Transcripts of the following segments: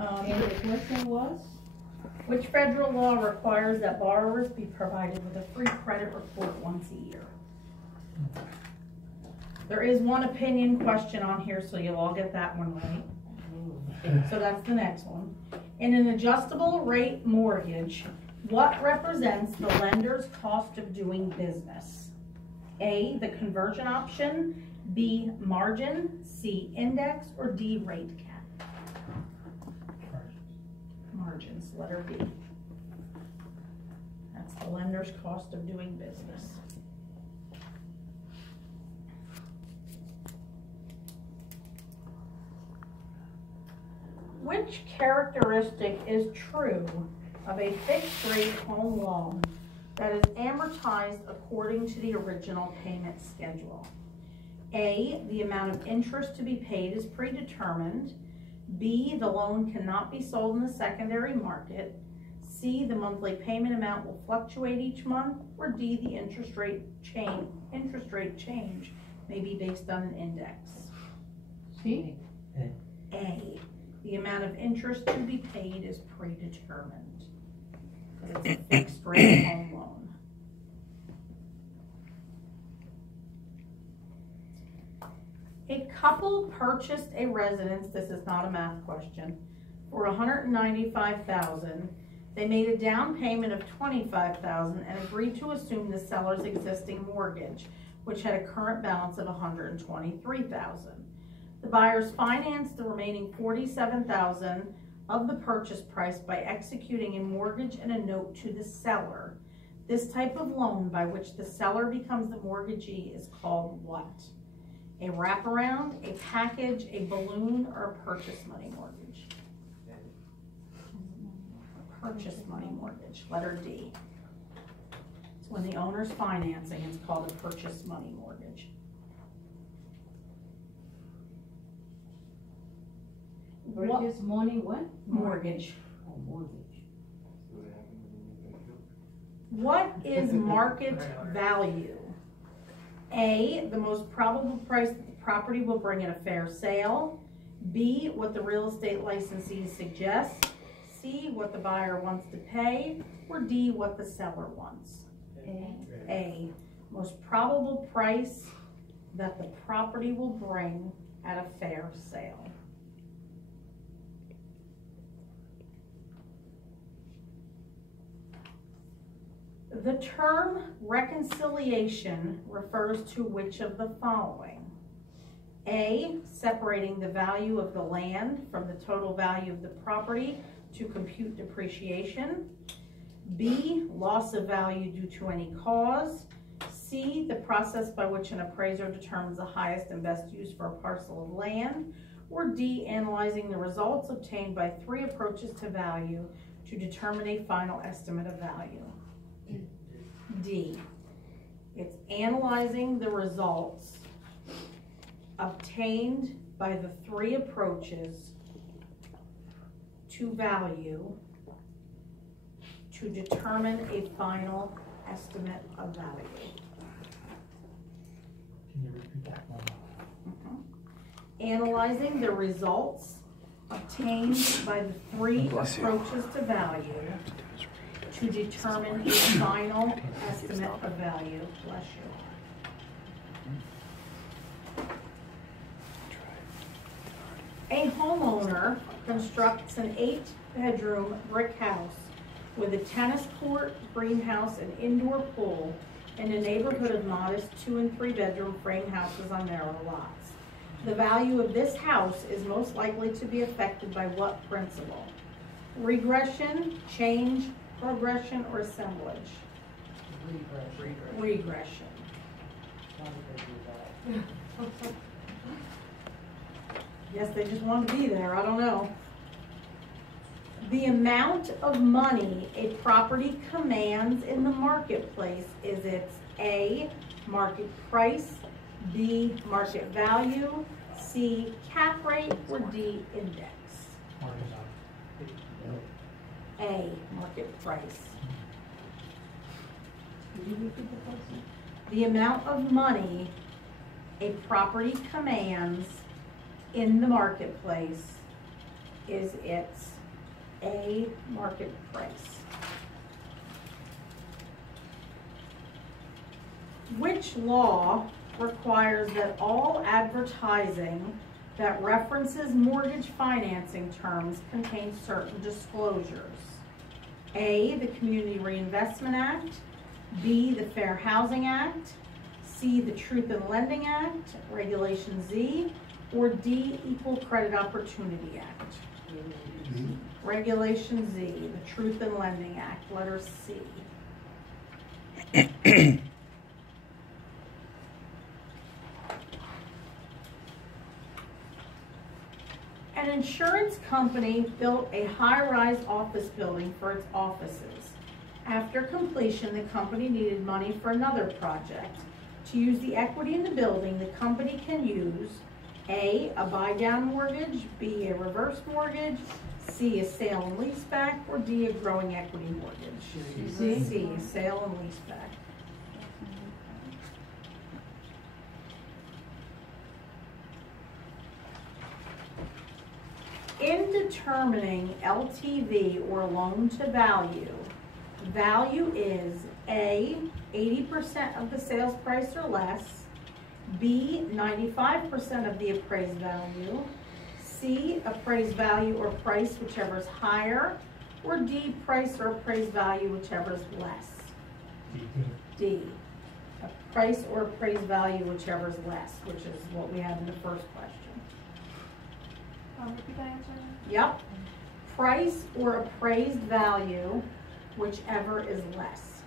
And the question was? Which federal law requires that borrowers be provided with a free credit report once a year? There is one opinion question on here, so you'll all get that one right. So that's the next one. In an adjustable rate mortgage, what represents the lender's cost of doing business? A, the conversion option, B, margin, C, index, or D, rate cap? Margins, letter B. That's the lender's cost of doing business. Which characteristic is true of a fixed rate home loan that is amortized according to the original payment schedule? A, the amount of interest to be paid is predetermined. B, the loan cannot be sold in the secondary market. C, the monthly payment amount will fluctuate each month. Or D, the interest rate change may be based on an index. C. A, the amount of interest to be paid is predetermined. It's a fixed rate home loan. A couple purchased a residence, this is not a math question, for $195,000. They made a down payment of $25,000 and agreed to assume the seller's existing mortgage, which had a current balance of $123,000. The buyers financed the remaining $47,000 of the purchase price by executing a mortgage and a note to the seller. This type of loan by which the seller becomes the mortgagee is called what? A wraparound, a package, a balloon, or a purchase money mortgage? A purchase money mortgage, letter D. It's when the owner's financing, it's called a purchase money mortgage. Purchase money what? Mortgage. Oh, mortgage. What is market value? A, the most probable price that the property will bring at a fair sale. B, what the real estate licensee suggests. C, what the buyer wants to pay. Or D, what the seller wants. A, most probable price that the property will bring at a fair sale. The term reconciliation refers to which of the following? A, separating the value of the land from the total value of the property to compute depreciation. B, loss of value due to any cause. C, the process by which an appraiser determines the highest and best use for a parcel of land. Or D, analyzing the results obtained by 3 approaches to value to determine a final estimate of value. D, it's analyzing the results obtained by the 3 approaches to value to determine a final estimate of value. Can you repeat that one? Analyzing the results obtained by the 3 approaches to value to determine a final estimate of value. Bless you. A homeowner constructs an 8-bedroom brick house with a tennis court, greenhouse, and indoor pool in a neighborhood of modest 2- and 3-bedroom frame houses on narrow lots. The value of this house is most likely to be affected by what principle? Regression, change, progression, or assemblage? Regression. Yes, they just wanted to be there, I don't know. The amount of money a property commands in the marketplace is its A, market price, B, market value, C, cap rate, or D, index. A, market price. Did you repeat the question? The amount of money a property commands in the marketplace is its A, market price. Which law requires that all advertising that references mortgage financing terms contains certain disclosures? A, the Community Reinvestment Act, B, the Fair Housing Act, C, the Truth in Lending Act, Regulation Z, or D, Equal Credit Opportunity Act. Regulation Z, the Truth in Lending Act, letter C. An insurance company built a high-rise office building for its offices. After completion, the company needed money for another project. To use the equity in the building, the company can use A, a buy-down mortgage, B, a reverse mortgage, C, a sale and leaseback, or D, a growing equity mortgage. C, a sale and leaseback. In determining LTV or loan to value, value is A, 80% of the sales price or less, B, 95% of the appraised value, C, appraised value or price, whichever is higher, or D, price or appraised value, whichever is less. D, a price or appraised value, whichever is less, which is what we had in the first question. Repeat that answer. Yep. Price or appraised value, whichever is less.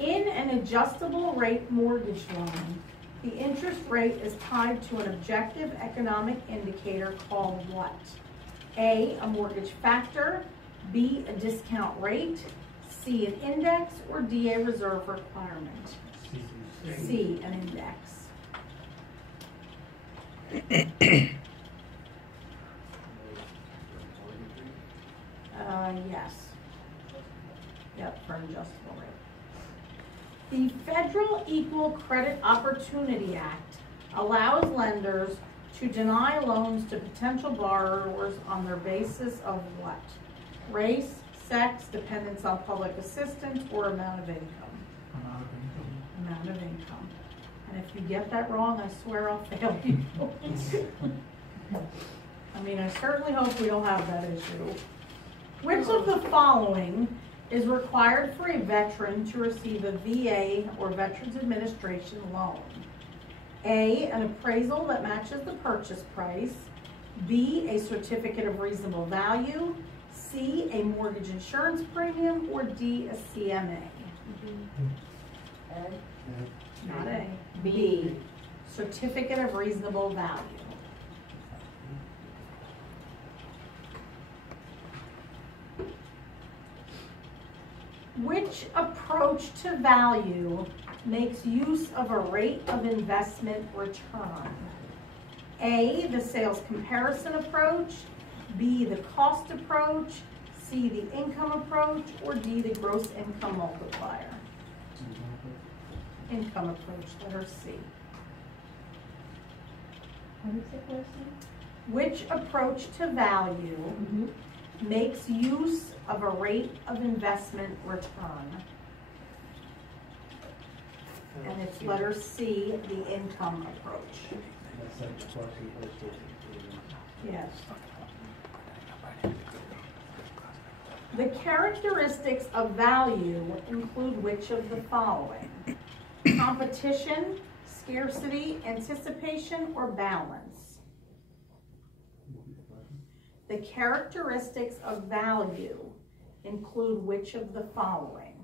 In an adjustable rate mortgage loan, the interest rate is tied to an objective economic indicator called what? A, a mortgage factor, B, a discount rate, C, an index, or D, a reserve requirement. C, an index. Yes. Yep, for an adjustable rate. The Federal Equal Credit Opportunity Act allows lenders to deny loans to potential borrowers on their basis of what? Race, sex, dependence on public assistance, or amount of income. Amount of income. And if you get that wrong, I swear I'll fail you. I mean, I certainly hope we don't have that issue. Which of the following is required for a veteran to receive a VA or Veterans Administration loan? A, an appraisal that matches the purchase price, B, a certificate of reasonable value, C, a mortgage insurance premium, or D, a CMA? Not A. B, certificate of reasonable value. Which approach to value makes use of a rate of investment return? A, the sales comparison approach, B, the cost approach, C, the income approach, or D, the gross income multiplier? Income approach, letter C. What is the question? Which approach to value makes use of a rate of investment return? And it's letter C, the income approach. Yes. The characteristics of value include which of the following? Competition, scarcity, anticipation, or balance? The characteristics of value include which of the following?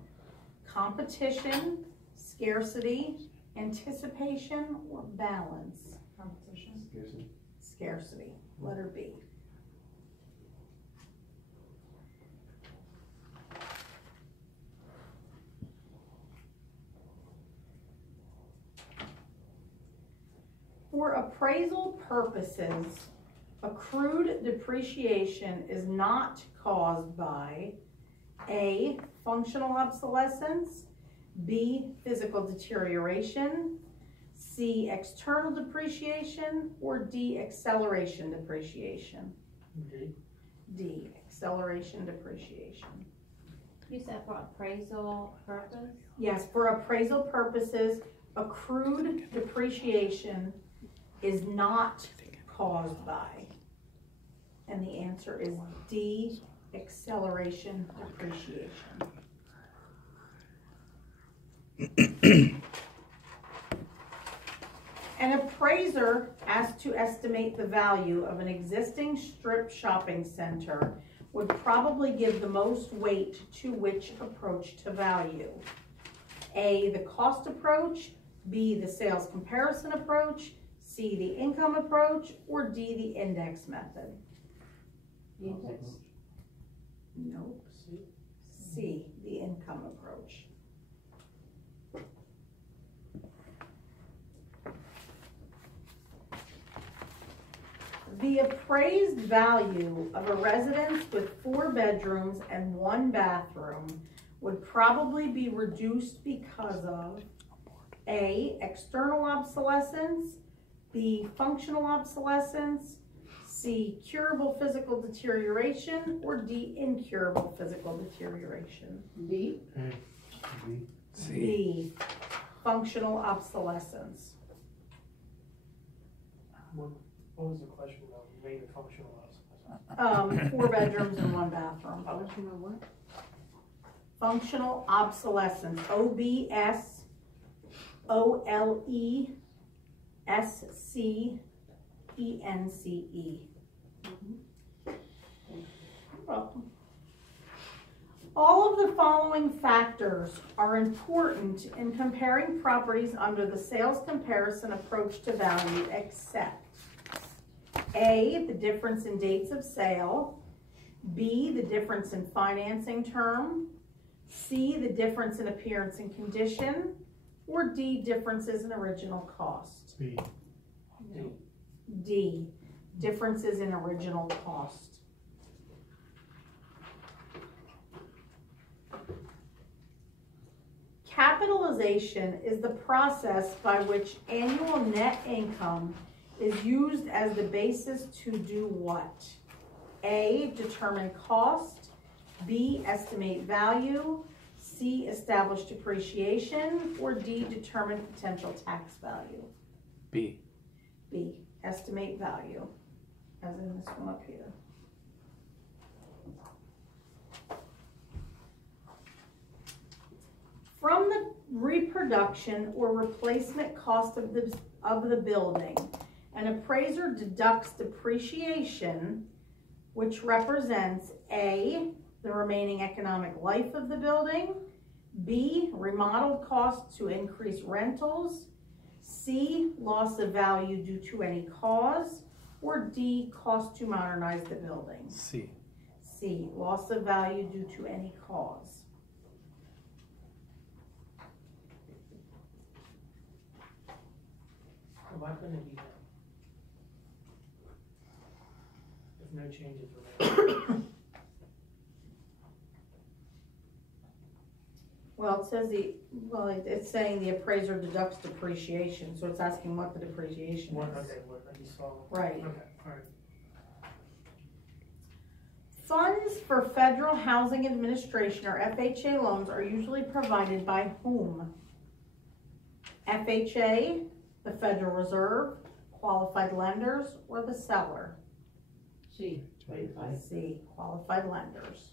Competition, scarcity, anticipation, or balance? Competition. Scarcity, letter B. For appraisal purposes, accrued depreciation is not caused by A, functional obsolescence, B, physical deterioration, C, external depreciation, or D, acceleration depreciation? D, acceleration depreciation. You said for appraisal purpose? Yes, for appraisal purposes, accrued depreciation is not caused by, and the answer is D, acceleration depreciation. An appraiser asked to estimate the value of an existing strip shopping center would probably give the most weight to which approach to value? A, the cost approach, B, the sales comparison approach, C, the income approach, or D, the index method? Index. Nope. C, the income approach. The appraised value of a residence with 4 bedrooms and 1 bathroom would probably be reduced because of A, external obsolescence, B, functional obsolescence, C, curable physical deterioration, or D, incurable physical deterioration? D. D, functional obsolescence. What was the question about made a functional obsolescence? 4 bedrooms and 1 bathroom. Functional what? Functional obsolescence, OBSOLESCENCE. Welcome. All of the following factors are important in comparing properties under the sales comparison approach to value, except A, the difference in dates of sale, B, the difference in financing term, C, the difference in appearance and condition, or D, differences in original cost? B. D, differences in original cost. Capitalization is the process by which annual net income is used as the basis to do what? A, determine cost, B, estimate value, C, establish depreciation, or D, determine potential tax value? B. B, estimate value, as in this one up here. From the reproduction or replacement cost of the building, an appraiser deducts depreciation, which represents A, the remaining economic life of the building, B, remodeled costs to increase rentals, C, loss of value due to any cause, or D, cost to modernize the building? C. C, loss of value due to any cause. Why couldn't it be that? If no changes were made. Well, it says it's saying the appraiser deducts depreciation, so it's asking what the depreciation What, is. okay, what, I just saw. Right. Okay, alright. Funds for Federal Housing Administration or FHA loans are usually provided by whom? FHA, the Federal Reserve, qualified lenders, or the seller? C. C, qualified lenders.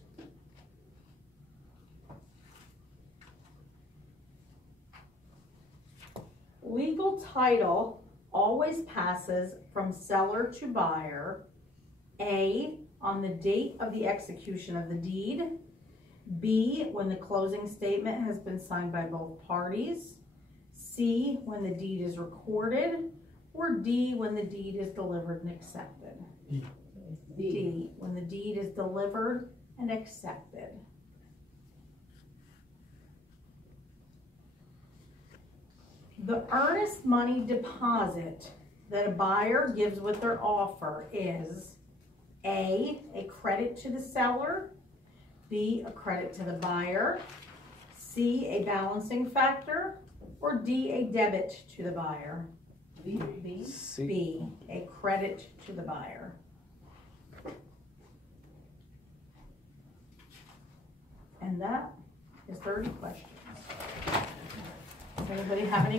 Legal title always passes from seller to buyer, A, on the date of the execution of the deed, B, when the closing statement has been signed by both parties, C, when the deed is recorded, or D, when the deed is delivered and accepted? D, when the deed is delivered and accepted. The earnest money deposit that a buyer gives with their offer is A, a credit to the seller, B, a credit to the buyer, C, a balancing factor, or D, a debit to the buyer? B. C. B, a credit to the buyer. And that is 30 questions. Does anybody have any